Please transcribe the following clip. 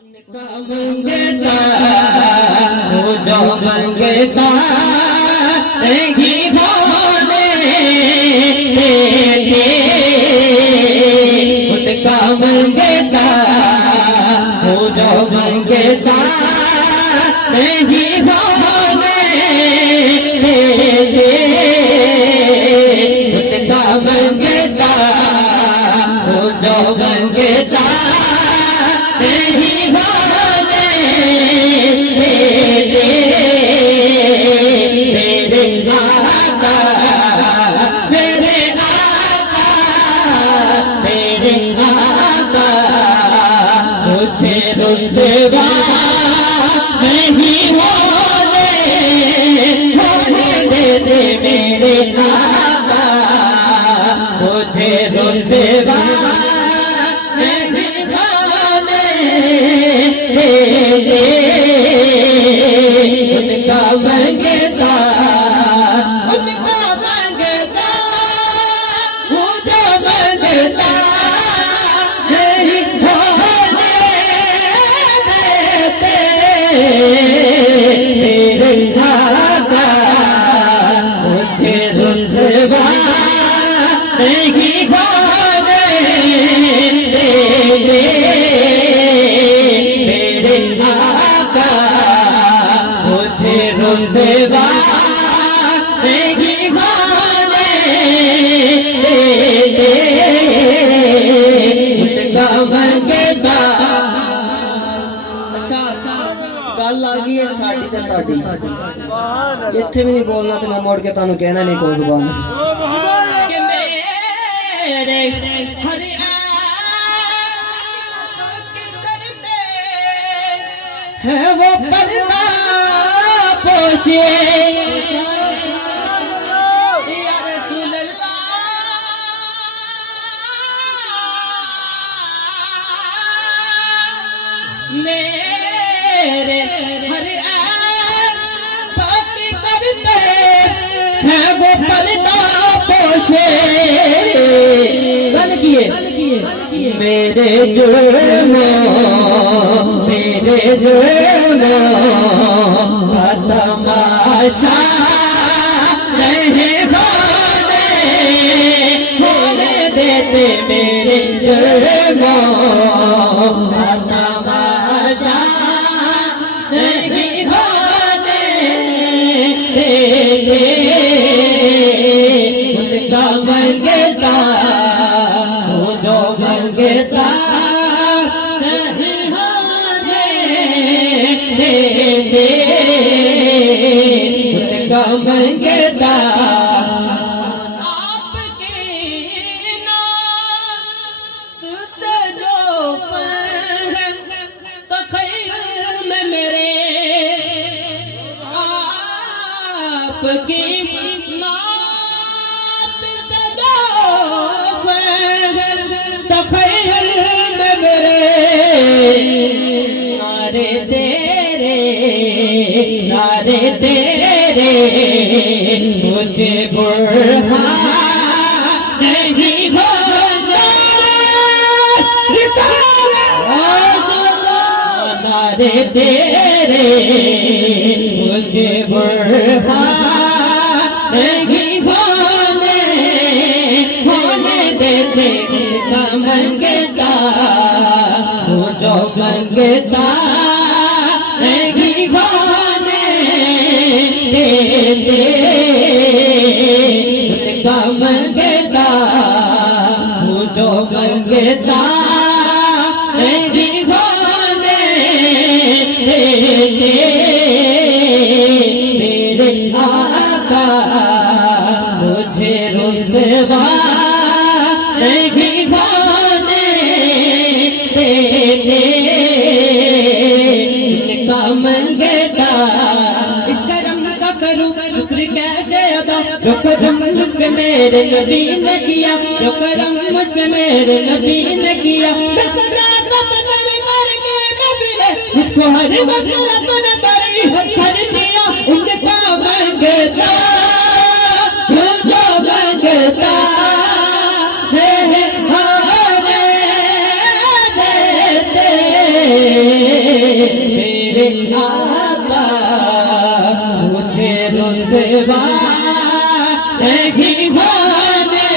उनका मंगता वो जो मंगता नहीं होने देते। उनका मंगता वो जो मंगता नहीं होने देते। उनका मंगता वो जो मंगता रुसवा नहीं होने देते मेरे आका। मुझे रुसवा नहीं होने देते। उनका मंगता वो जो मंगता मुझे रुसवा नहीं होने देते मेरे आका। मुझे रुसवा नहीं होने देते। उनका मंगता गल आ गई है साडी ते तुहाडी। जिथे भी नहीं बोलना तो मैं मुड़ के तुहानू कहना नहीं कोई जुबान कि मेरे हर है वो पर्दा पोशे या रसूल अल्लाह। मेरे हर बात करते हैं वो पर्दा पोशे। गल किए मेरे जुर्मों का तमाशा नहीं होने देते मेरे जुर्मों का तमाशा नहीं होने देते। उनका मंगता वो जो मंगता नहीं होने देते। उनका मंगता आपकी नात सजो तखयल में मेरे नारे तेरे मुझे बुढ़ा नहीं होना। नारे तेरे मुझे बुढ़ा नहीं होने देते। उनका मंगता वो जो मंगता नहीं होने देते। उनका मंगता वो जो मंगता नहीं होने देते मेरे आका। मुझे रुसवा नहीं होने देते। उनका मंगता इस करम का करूं शुक्र कैसे अदा। जो करम मुझ पे मेरे नबी ने किया, जो करम मुझ पे मेरे नबी ने किया। मुझको हर वक्त अपना बरी कर दिया। उनका मंगता जो मंगता है देते। मेरे आका मुझे रुसवा नहीं होने